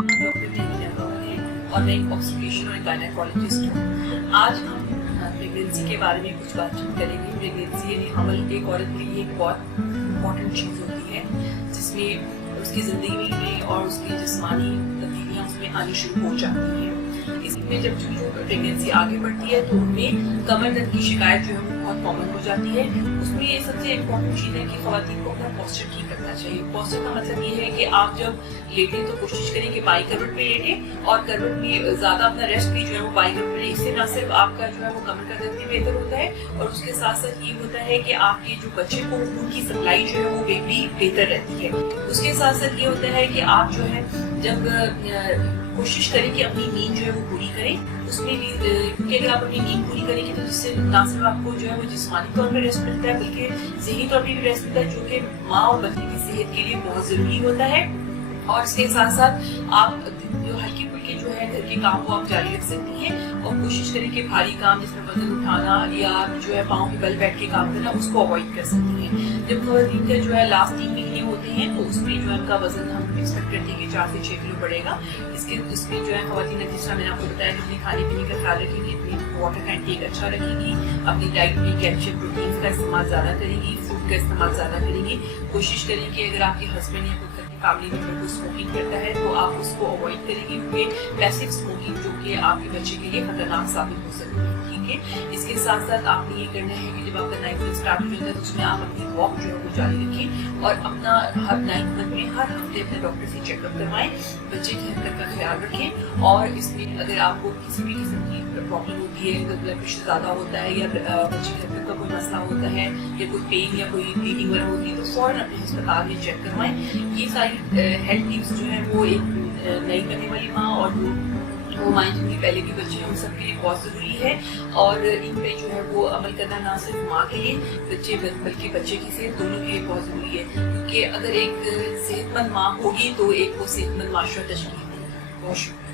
Doctor اور میں ایک آبزرویشن اور گائنیکولوجسٹ ہوں. آج ہم پریگنینسی کے بارے میں کچھ بات چیت کریں گے. پریگنینسی یعنی حمل ایک عورت کے لیے ایک بہت امپورٹنٹ چیز ہوتی ہے جس میں اس کی زندگی میں اور اس کی جسمانی تبدیلیاں اس میں آنی شروع ہو جاتی ہیں. اس میں جب پریگنینسی آگے بڑھتی ہے تو ان میں کمر درد کی شکایت جو ہے وہ بہت کامن ہو جاتی ہے. اس میں سب سے امپورٹنٹ چیز ہے کہ خواتین کو اپنا پوسچر ٹھیک کرنا چاہیے. پوسچر کا مطلب یہ ہے کہ آپ جب لیٹیں تو کوشش کریں کہ بائیں کروٹ پہ لیٹیں اور کروٹ میں زیادہ اپنا ریسٹ بھی جو ہے وہ بائیں کروٹ پہ لیں. اس سے نہ صرف آپ کا جو ہے وہ کمر کا درد بھی بہتر ہوتا ہے اور اس کے ساتھ ساتھ یہ ہوتا ہے کہ آپ کے جو بچے کو ان کی سپلائی جو ہے وہ بھی بہتر رہتی ہے. اس کے ساتھ ساتھ یہ ہوتا ہے کہ آپ جو ہے جب کوشش کریں کہ اپنی نیند جو ہے وہ پوری کریں. اس میں کیونکہ اگر آپ اپنی نیند پوری کریں گے تو جس سے نہ صرف آپ کو جو ہے وہ جسمانی طور پہ ریسٹ ملتا ہے بلکہ ذہنی طور پہ بھی ریسٹ ملتا ہے جو کہ ماں اور بچے کی صحت کے لیے بہت ضروری ہوتا ہے. اور اس کے ساتھ ساتھ آپ جو ہلکی پھلکی جو ہے گھر کے کام کو آپ جاری رکھ سکتی ہیں اور کوشش کریں کہ بھاری کام جس میں وزن اٹھانا یا جو ہے پاؤں کے بل بیٹھ کے کام کرنا اس کو اوائڈ کر سکتی ہیں. جب خواتین کا جو ہے لاسٹ 3 مہینے ہوتے ہیں تو اس میں جو ہے ان کا وزن ہم ایکسپیکٹ کرتے ہیں کہ 4 سے 6 کلو بڑھے گا. اس میں جو ہے خواتین جس طرح میں نے آپ کو بتایا کہ اپنے کھانے پینے کا خیال رکھیں گی, اپنی واٹر کا انٹیک اچھا رکھیں گی, اپنی ڈائٹ میں کیلشیم پروٹینس کا استعمال زیادہ کریں گی, فوڈ کا استعمال زیادہ کریں گی. کوشش کریں کہ اگر آپ کے ہسبینڈ یا کوئی فیملی ممبر کو اسموکنگ کرتا ہے تو آپ اس کو اوائڈ کریں گے کیونکہ پیسو اسموکنگ جو کہ آپ کے بچے کے لیے خطرناک ثابت ہو سکتی ہے. ٹھیک ہے. اس کے ساتھ ساتھ آپ نے یہ کرنا ہے کہ جب آپ کا 9th منتھ اسٹارٹ ہو جاتا ہے تو اس میں آپ اپنی واک جو ہے وہ جاری رکھیں اور اپنا ہر 9th منتھ میں ہر ہفتے اپنے ڈاکٹر سے چیک اپ کروائیں. بچے کی حرکت کا خیال رکھیں اور اس میں اگر آپ کو کسی بھی قسم کی پرابلم ہوتی ہے, اگر بلڈ پریشر زیادہ ہوتا ہے یا بچے کی حرکت کا کوئی مسئلہ ہوتا ہے یا کوئی پین یا کوئی بلیڈنگ وغیرہ ہوتی ہے تو فوراً اپنے ہسپتال میں چیک کروائیں. یہ ساری ہیلتھ ٹپس جو ہیں وہ ایک نئی کرنے والی ماں اور وہ مائیں جن کے پہلے بھی بچے ہیں ان سب کے لیے بہت ضروری ہے اور ان پہ جو ہے وہ عمل کرنا نہ صرف ماں کے لیے بلکہ بچے کی صحت دونوں کے لیے بہت ضروری ہے کیونکہ اگر ایک صحت مند ماں ہوگی تو ایک وہ صحت مند معاشرہ تشکیل دے گی. بہت شکریہ.